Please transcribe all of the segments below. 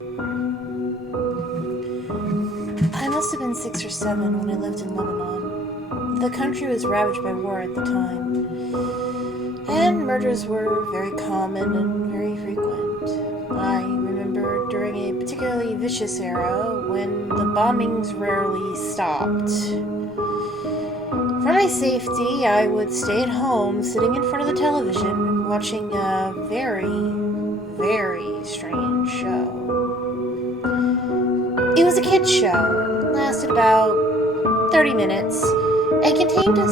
I must have been 6 or 7 when I lived in Lebanon. The country was ravaged by war at the time, and murders were very common and very frequent. I remember during a particularly vicious era when the bombings rarely stopped. For my safety, I would stay at home, sitting in front of the television, watching a very, very strange show. It was a kids' show. It lasted about 30 minutes and contained a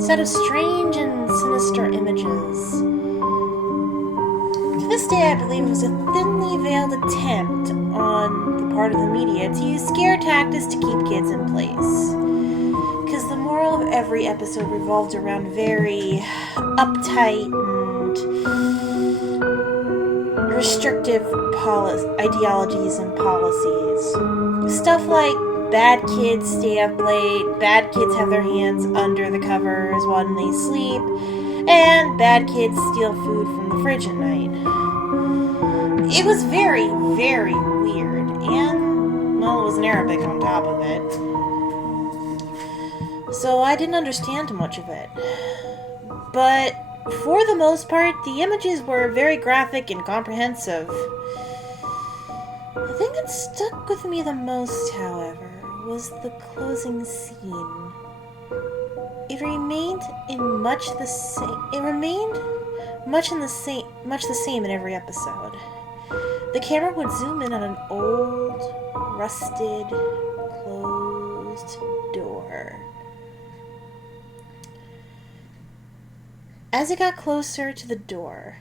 set of strange and sinister images. To this day, I believe it was a thinly veiled attempt on the part of the media to use scare tactics to keep kids in place. Because the moral of every episode revolved around very uptight and restrictive ideologies and policies. Stuff like bad kids stay up late, bad kids have their hands under the covers while they sleep, and bad kids steal food from the fridge at night. It was very, very weird, and, well, it was in Arabic on top of it. So I didn't understand much of it. But for the most part, the images were very graphic and comprehensive. The thing that stuck with me the most, however, was the closing scene. It remained much the same in every episode. The camera would zoom in on an old, rusted, closed door. As it got closer to the door,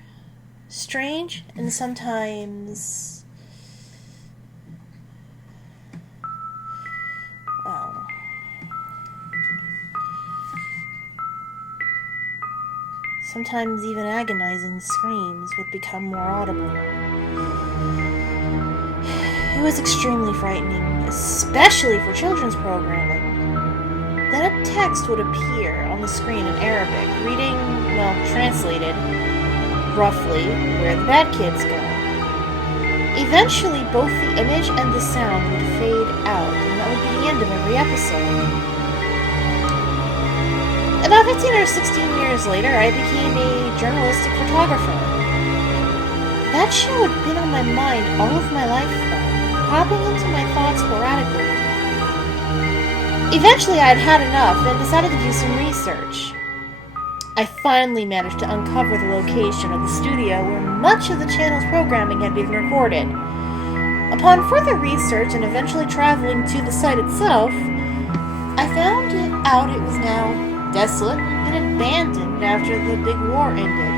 strange and sometimes, sometimes even agonizing screams would become more audible. It was extremely frightening, especially for children's programming. Then a text would appear on the screen in Arabic, reading, well, translated, roughly, where the bad kids go. Eventually, both the image and the sound would fade out, and that would be the end of every episode. About 15 or 16 years later, I became a journalistic photographer. That show had been on my mind all of my life, though, popping into my thoughts sporadically. Eventually, I had had enough and decided to do some research. I finally managed to uncover the location of the studio where much of the channel's programming had been recorded. Upon further research and eventually traveling to the site itself, I found out it was now desolate and abandoned after the big war ended.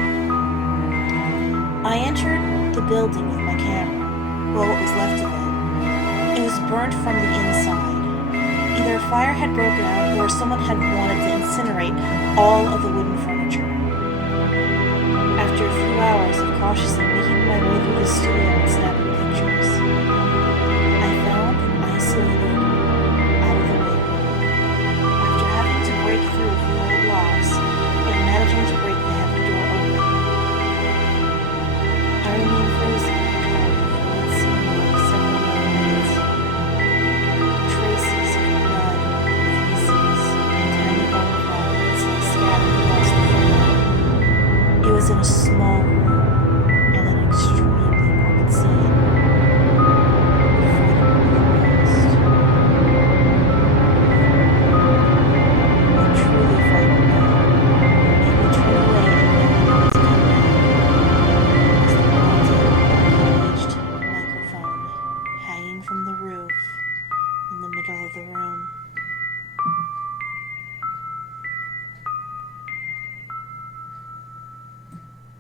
I entered the building with my camera, well, what was left of it. It was burnt from the inside. Either a fire had broken out or someone had wanted to incinerate all of the wooden furniture. After a few hours of cautiously making my way through the